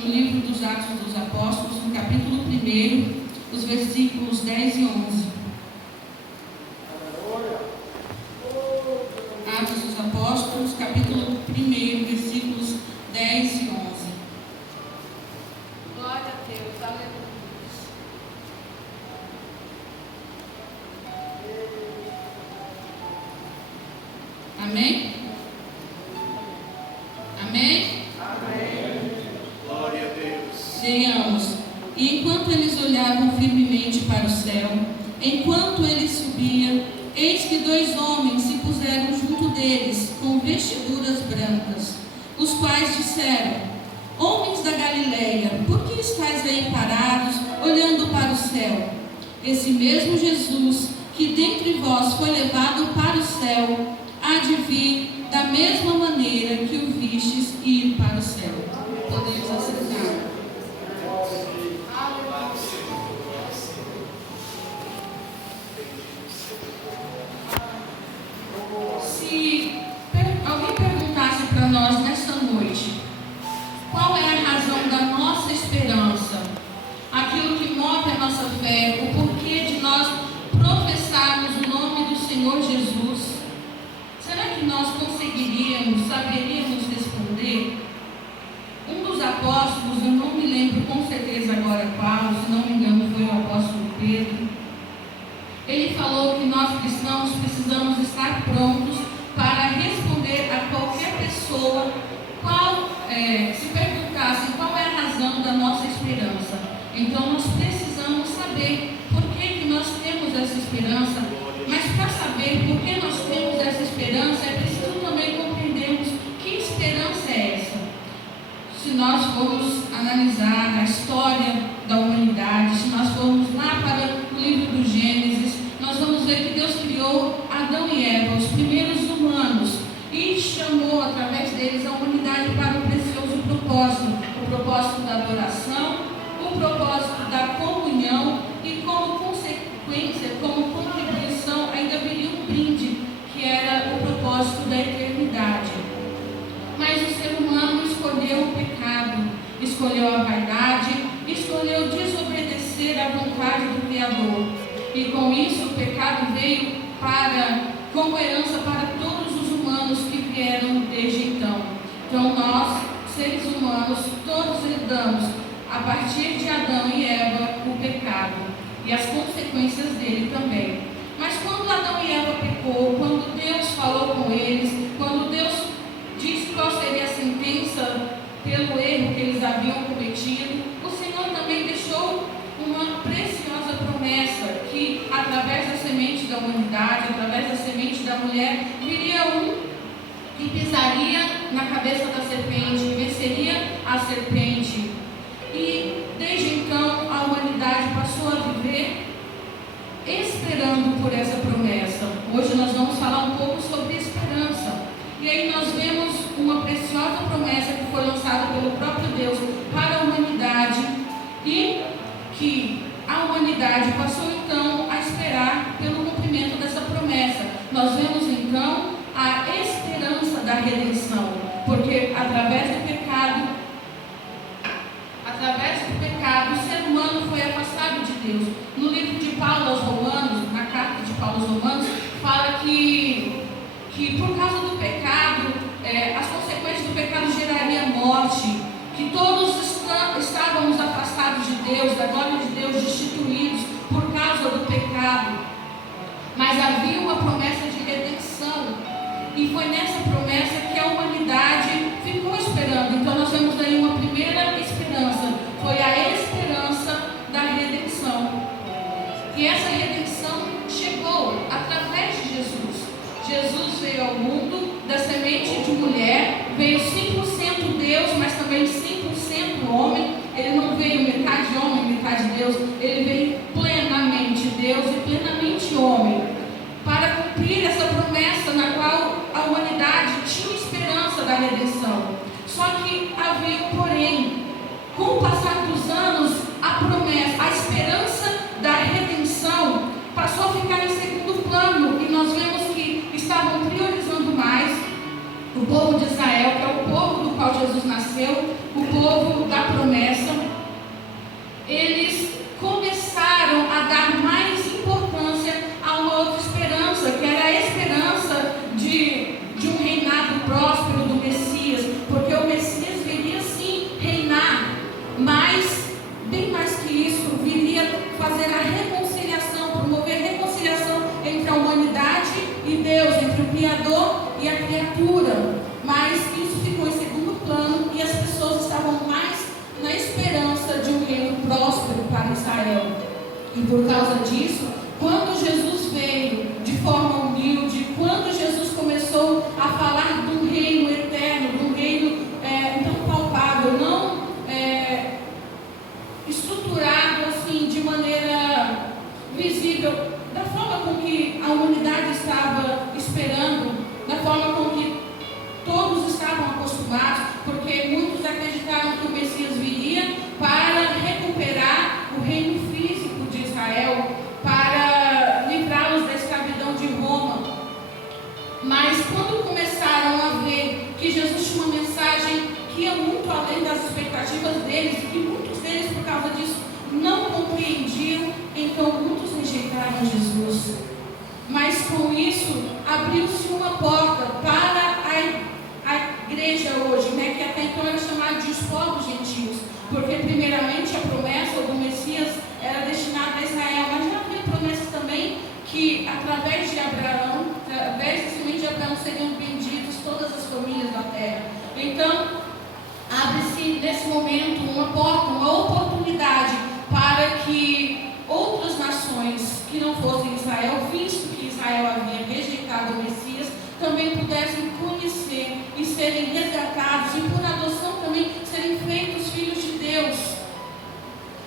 no livro dos Atos dos Apóstolos, no capítulo 1, os versículos 10 e 11. Atos dos Apóstolos, capítulo 1, versículos 10 e 11. Glória a Deus, aleluia. Amém? Amém? Amém. Glória a Deus. Leiamos. E enquanto eles olhavam firmemente para o céu, enquanto ele subia, eis que 2 homens se puseram junto deles, com vestiduras brancas, os quais disseram: Homens da Galileia, por que estáis aí parados, olhando para o céu? Esse mesmo Jesus, que dentre vós foi levado para o céu, há de vir da mesma maneira que o vistes ir para o céu. Podemos aceitar. Se alguém perguntasse para nós nesta noite, qual é a razão da nossa esperança, aquilo que move a nossa fé, o porquê de nós professarmos o nome do Senhor Jesus, será que nós saberíamos responder? Um dos apóstolos, eu não me lembro com certeza agora qual, se não me engano foi o apóstolo Pedro, ele falou que nós cristãos precisamos estar prontos para responder a qualquer pessoa se perguntasse qual é a razão da nossa esperança. Então nós precisamos saber por que nós temos essa esperança, mas para saber por que nós temos essa esperança é preciso também compreendermos que esperança é essa. Se nós formos analisar a história da humanidade, se nós formos lá para o livro do Gênesis, nós vamos ver que Deus criou Adão e Eva, os primeiros humanos, e chamou através deles a humanidade para um precioso propósito, o propósito da adoração, o propósito da comunhão e como consequência, como contribuição, ainda viria um brinde, que era o propósito da eternidade. Mas o ser humano escolheu o pecado, escolheu a vaidade, escolheu desobedecer à vontade do Criador. E com isso o pecado veio como herança para todos os humanos que vieram desde então. Então nós, seres humanos, todos herdamos, a partir de Adão e Eva, o pecado e as consequências dele também. Mas quando Adão e Eva pecou, quando Deus falou com eles, quando Deus disse qual seria a sentença pelo erro que eles haviam cometido, o Senhor também deixou uma preciosa promessa que através da semente da humanidade, através da semente da mulher, viria um que pisaria na cabeça da serpente, que venceria a serpente. E desde então a humanidade passou a viver esperando por essa promessa. Hoje nós vamos falar um pouco sobre esperança. E aí nós vemos uma preciosa promessa que foi lançada pelo próprio Deus para a humanidade e que a humanidade passou então a esperar pelo cumprimento dessa promessa. Nós vemos então a esperança da redenção, porque através do pecado, o ser humano foi afastado de Deus. No livro de Paulo aos Romanos, na carta de Paulo aos Romanos, fala que por causa do pecado, as consequências do pecado gerariam morte, que todos estávamos afastados de Deus, da glória de Deus, destituídos por causa do pecado. Mas havia uma promessa de redenção, e foi nessa promessa que a humanidade ficou esperando. Então nós vemos aí uma primeira esperança, foi a esperança da redenção. E essa redenção chegou através de Jesus. Jesus veio ao mundo da semente de mulher, veio 100% Deus, mas também 100% homem. Ele não veio metade homem, metade Deus, ele veio plenamente Deus e plenamente homem, para cumprir essa promessa na qual a humanidade tinha esperança da redenção. Só que havia um porém. Com o passar dos anos, a promessa, a esperança da redenção passou a ficar em segundo plano, e nós vemos que estavam priorizando mais o povo de Israel, que é o povo do qual Jesus nasceu, o povo da promessa, eles começaram a dar mais importância a uma outra esperança, que era a esperança de um reinado próspero do Messias, porque o Messias viria sim reinar, mas bem mais que isso, viria fazer a reconciliação, promover a reconciliação entre a humanidade e Deus, entre o Criador e a criatura. Mas isso ficou em segundo plano e as pessoas estavam mais na esperança de um reino próspero para Israel. E por causa disso, quando Jesus veio de forma humilde, quando Jesus começou a falar de um reino eterno, de um reino não palpável, não estruturado assim de maneira visível, da forma com que a humanidade estava esperando, da forma com que todos estavam acostumados, porque muitos acreditaram que o Messias viria para recuperar o reino físico de Israel, para livrá-los da escravidão de Roma. Mas quando começaram a ver que Jesus tinha uma mensagem que ia muito além das expectativas deles, e que muitos deles, por causa disso, não compreendiam, então muitos rejeitaram Jesus. Mas com isso, abriu-se uma porta para a igreja hoje, que até então era chamada de os povos gentios, porque primeiramente a promessa do Messias era destinada a Israel, mas já havia promessa também que através de Abraão, através da semente de Abraão, seriam benditas todas as famílias da terra. Então, abre-se nesse momento uma porta, uma oportunidade para que outras nações que não fossem Israel, visto que Israel havia rejeitado o Messias, também pudessem conhecer e serem resgatados e por adoção também serem feitos filhos de Deus.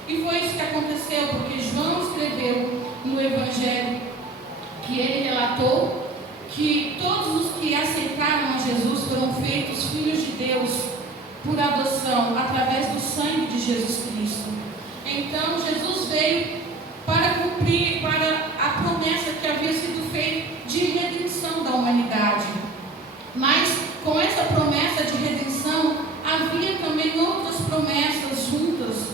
E foi isso que aconteceu, porque João escreveu no Evangelho que ele relatou que todos os que aceitaram a Jesus foram feitos filhos de Deus por adoção, através do sangue de Jesus Cristo. Então Jesus veio para cumprir a promessa que havia sido feita de redenção da humanidade. Mas com essa promessa de redenção, havia também outras promessas juntas,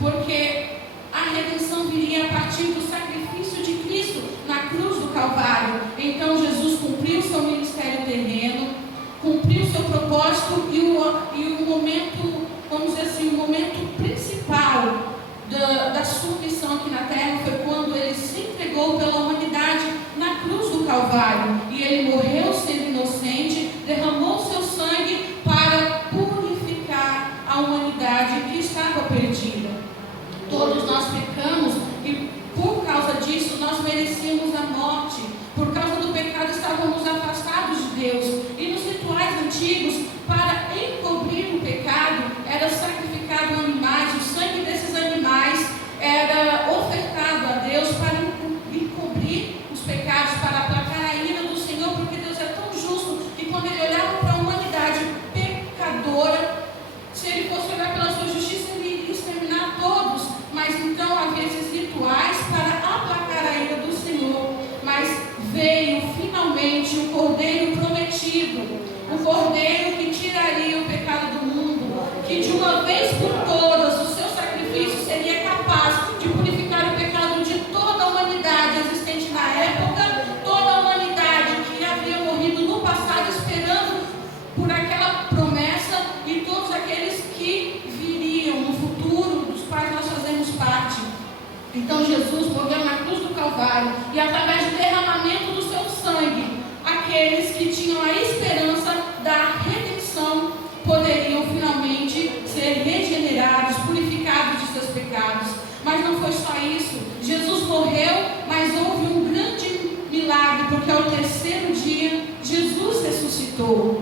porque a redenção viria a partir do sacrifício de Cristo na cruz do Calvário. Então Jesus cumpriu seu ministério terreno, cumpriu seu propósito e o momento, vamos dizer assim, o momento principal da sua missão aqui na terra foi quando ele se entregou pela humanidade na cruz do Calvário. E ele morreu sendo inocente, derramou seu sangue para purificar a humanidade que estava perdida. Todos nós pecamos e por causa disso nós merecíamos a morte. Por causa do pecado estávamos afastados de Deus. E nos rituais antigos, para encobrir o pecado, era sacrificado animais. O sangue desses animais era ofertado a Deus para encobrir os pecados, para aplacar a ira do Senhor, porque Deus é tão justo que quando Ele olhava para a humanidade pecadora, se Ele fosse olhar pela sua justiça, Ele iria exterminar todos. Mas então havia esses rituais para aplacar a ira do Senhor. Mas veio finalmente o Cordeiro prometido, o Cordeiro que tiraria o pecado do mundo, que de uma vez por todas o seu sacrifício seria capaz de purificar o pecado de toda a humanidade existente na época, toda a humanidade que havia morrido no passado esperando por aquela promessa e todos aqueles que viriam no futuro, dos quais nós fazemos parte. Então Jesus morreu na cruz do Calvário e através do derramamento do seu sangue, aqueles que tinham a esperança da redenção poderiam finalmente ser regenerados, purificados de seus pecados. Mas não foi só isso. Jesus morreu, mas houve um grande milagre, porque ao terceiro dia Jesus ressuscitou.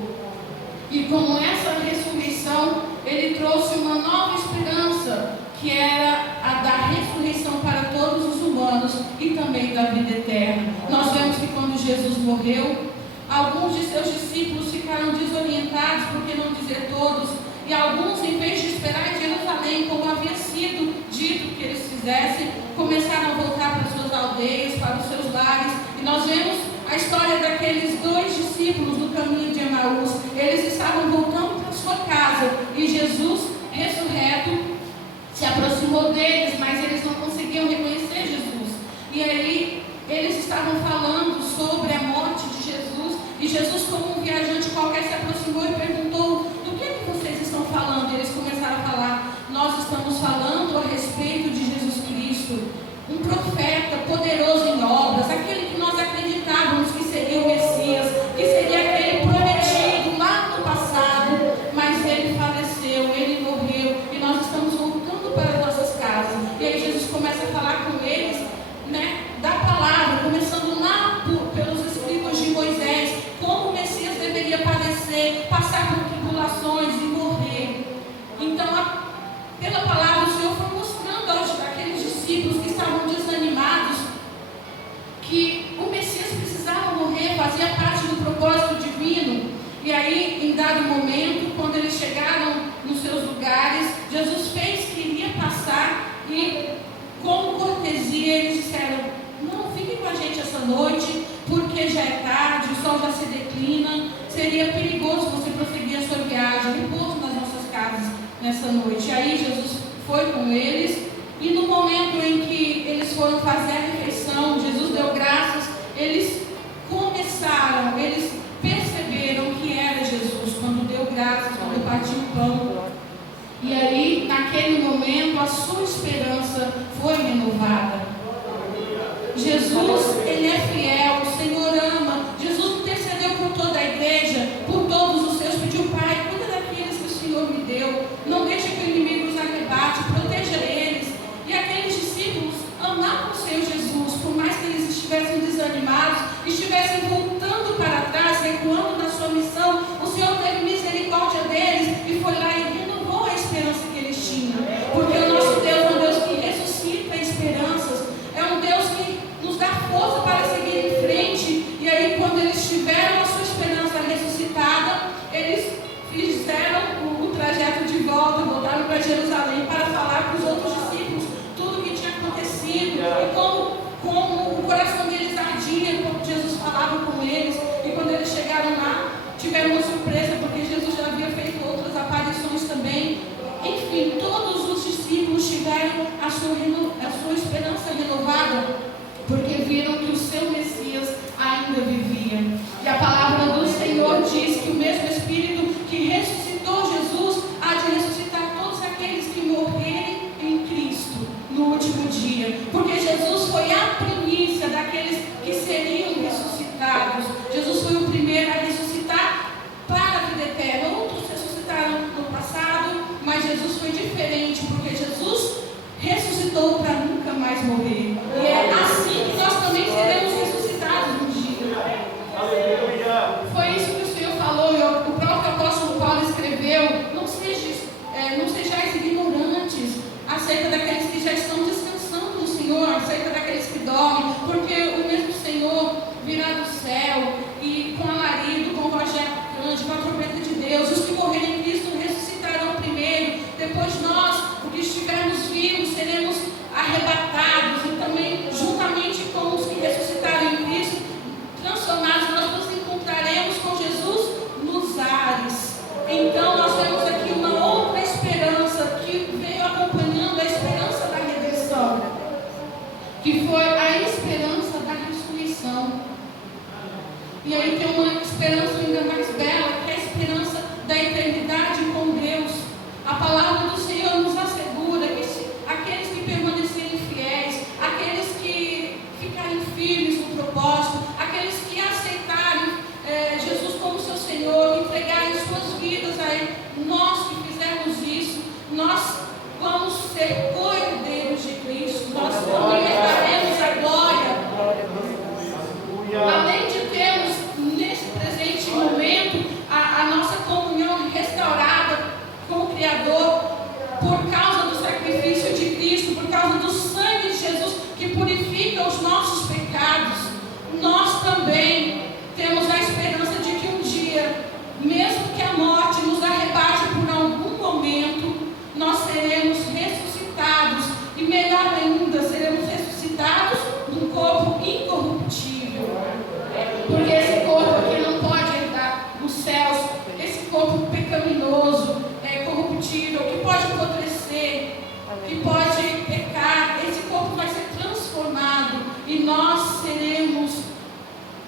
E com essa ressurreição, Ele trouxe uma nova esperança, que era a da ressurreição para todos os humanos e também da vida eterna. Nós vemos que quando Jesus morreu, alguns de seus discípulos ficaram desorientados, por que não dizer todos, e alguns, em vez de esperar em Jerusalém, como havia sido dito que eles fizessem, começaram a voltar para suas aldeias, para os seus lares. E nós vemos a história daqueles dois discípulos do caminho de Emaús. Eles estavam voltando para sua casa e Jesus ressurreto pela palavra, o Senhor foi mostrando aos aqueles discípulos que estavam desanimados que o Messias precisava morrer, fazia parte do propósito divino. E aí, em dado momento, quando eles chegaram nos seus lugares, Jesus fez que iria passar e, com cortesia, eles disseram: não, fiquem com a gente essa noite, porque já é tarde, o sol já se declina, seria perigoso você prosseguir a sua viagem, repouso nas nossas casas nessa noite. E aí Jesus foi com eles, e no momento em que eles foram fazer a refeição, Jesus deu graças, eles começaram, eles perceberam que era Jesus, quando deu graças, quando partiu o pão. E aí, naquele momento, a sua esperança foi renovada. Jesus, Ele é fiel, o Senhor ama. Jesus intercedeu por toda a igreja, por todos os seus, pediu: Pai, cuida daqueles que o Senhor me deu, não deixe que o inimigo os arrebate, proteja eles. E aqueles discípulos amavam o Senhor Jesus, por mais que eles estivessem desanimados, estivessem voltando para trás, recuando na sua missão, o Senhor teve misericórdia deles e foi lá e renovou a esperança que eles tinham. Porque o nosso Deus é um Deus que ressuscita esperanças, é um Deus que nos dá força para seguir em frente. E aí, quando eles tiveram a sua esperança ressuscitada, eles fizeram o trajeto de volta, voltaram para Jerusalém para falar para os outros discípulos tudo o que tinha acontecido e como o coração deles ardia quando Jesus falava com eles. E quando eles chegaram lá, tiveram uma surpresa, porque Jesus já havia feito outras aparições também. Enfim, todos os discípulos tiveram a sua esperança renovada, porque viram que o seu Messias ainda vivia. E a palavra do Senhor diz que o mesmo Espírito que ressuscitou Jesus há de ressuscitar todos aqueles que morrerem em Cristo no último dia. Porque Jesus foi a primícia daqueles que seriam ressuscitados. Jesus foi o primeiro a ressuscitar para a vida eterna. Outros ressuscitaram no passado, mas Jesus foi diferente, porque Jesus ressuscitou para nunca mais morrer. E é assim que nós também seremos ressuscitados um dia. Aleluia. Foi isso que o Senhor falou, e o próprio apóstolo Paulo escreveu: não sejais ignorantes acerca daqueles que já estão descansando no Senhor, acerca daqueles que dormem, porque o mesmo Senhor virá do céu e com alarido, com voz de arcanjo, com a trombeta de Deus, os que morrerem em Cristo ressuscitarão primeiro. Depois nós, os que estivermos vivos, seremos arrebatados, e também juntamente com os que ressuscitaram em Cristo, transformados, nós nos encontraremos com Jesus nos ares. Então nós temos aqui uma outra esperança que veio acompanhando a esperança da redenção, que foi a esperança da ressurreição. E aí tem uma esperança ainda mais bela, que é a esperança da eternidade com Deus. A palavra do Senhor nos assegura que aqueles que permanecerem fiéis, aqueles que ficarem firmes no propósito, aqueles que aceitarem Jesus como seu Senhor, entregarem suas vidas a Ele, nós que fizermos isso, nós vamos ser co-herdeiros de Cristo, nós também herdaremos a glória. Além de termos nesse presente momento a nossa comunhão restaurada com o Criador, por causa do sacrifício de Cristo, por causa do sangue de Jesus que purifica os nossos pecados, nós também temos a esperança de que um dia, mesmo que a morte nos arrebate por algum momento, nós seremos ressuscitados, e melhor ainda, seremos ressuscitados num corpo incorruptível, porque esse corpo aqui não pode herdar os céus, esse corpo pecaminoso, corruptível, que pode apodrecer, que pode pecar, esse corpo vai ser transformado e nós seremos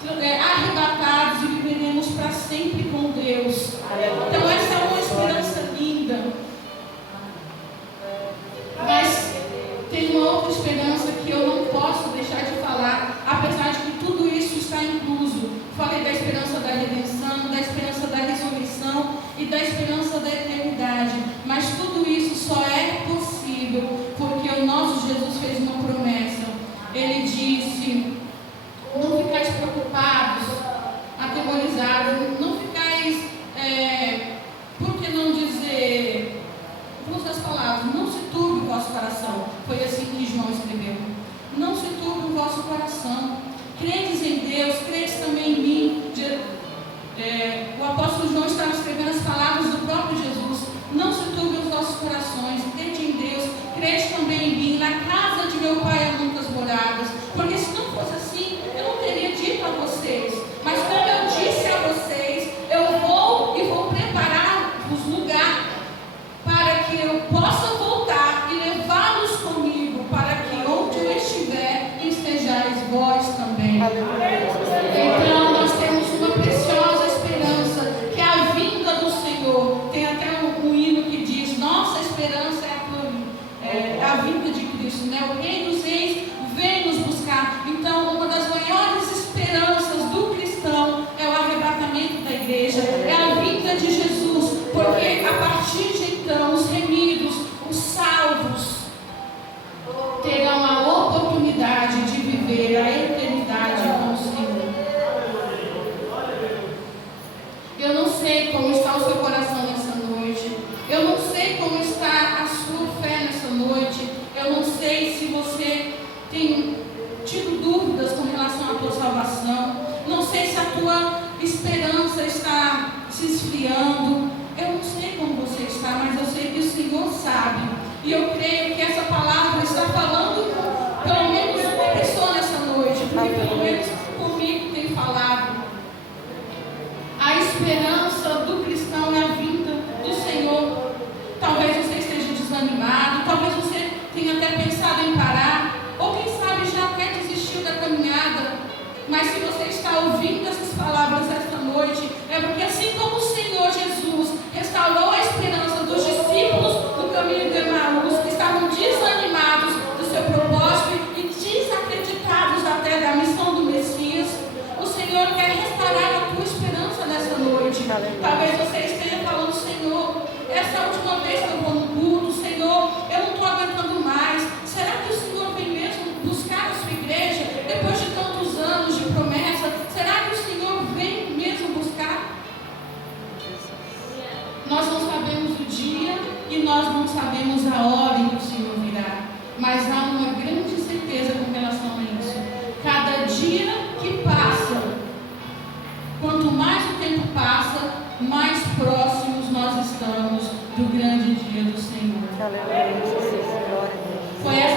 arrebatados e viveremos para sempre com Deus. Então essa é uma esperança linda. Mas tem uma outra esperança que eu não posso deixar de falar, apesar de que tudo isso está incluso. Falei da esperança da redenção, da esperança da ressurreição e da esperança da eternidade. Mas tudo isso só é possível porque o nosso Jesus fez uma promessa. Ele disse: não ficais preocupados, atemorizados, não ficais, por que não dizer, vamos as palavras, não se turbe o vosso coração. Foi assim que João escreveu. Não se turbe o vosso coração. Credes em Deus, credes também em mim. O apóstolo João estava escrevendo as palavras do próprio Jesus. Não se turbe os vossos corações, crede em Deus, crede também em mim. Na casa de meu pai há muitas moradas. Porque se não fosse assim, eu não teria dito a vocês. Mas como eu disse a vocês, eu vou e vou preparar-vos lugar para que eu possa voltar e levá-los comigo, para que onde eu estiver, estejais vós também. Então nós temos uma preciosa esperança, que é a vinda do Senhor. Tem até um hino que diz: nossa esperança é a vinda de Cristo, né? O Rei dos Reis vem nos buscar. Então, uma das maiores esperanças do cristão é o arrebatamento da igreja, é a vinda de Jesus, porque a partir de então os remidos, os salvos, terão a oportunidade de viver a eternidade com o Senhor. Eu não sei como está o seu coração nessa noite. Eu não sei como está a sua fé nessa noite. Eu não sei se você tem tido dúvidas com relação à tua salvação. Não sei se a tua esperança está se esfriando. Eu não sei como você está, mas eu sei que o Senhor sabe. E eu creio que essa palavra está falando com pelo menos uma pessoa nessa noite, porque pelo menos comigo tem falado. A esperança do cristão é a vinda do Senhor. Talvez você esteja desanimado, talvez você tenha até pensado em parar, ou quem sabe já até desistiu da caminhada. Mas se você está ouvindo essas palavras esta noite, é porque assim como o Senhor Jesus restaurou a esperança dos discípulos do caminho de Emaús, que estavam desanimados do seu propósito e desacreditados até da missão do Messias, o Senhor quer restaurar a tua esperança nessa noite. Talvez você esteja falando: Senhor, essa última vez que eu vou no culto, Senhor, eu não estou aguentando mais. Será que o Senhor vem mesmo buscar a sua igreja depois de tantos anos de promessa? Será que o Senhor vem mesmo buscar? Nós não sabemos o dia e nós não sabemos a hora em que o Senhor virá, mas há uma grande certeza com relação a isso. Cada dia que passa, quanto mais o tempo passa, mais próximos nós estamos do grande dia do Senhor. Foi essa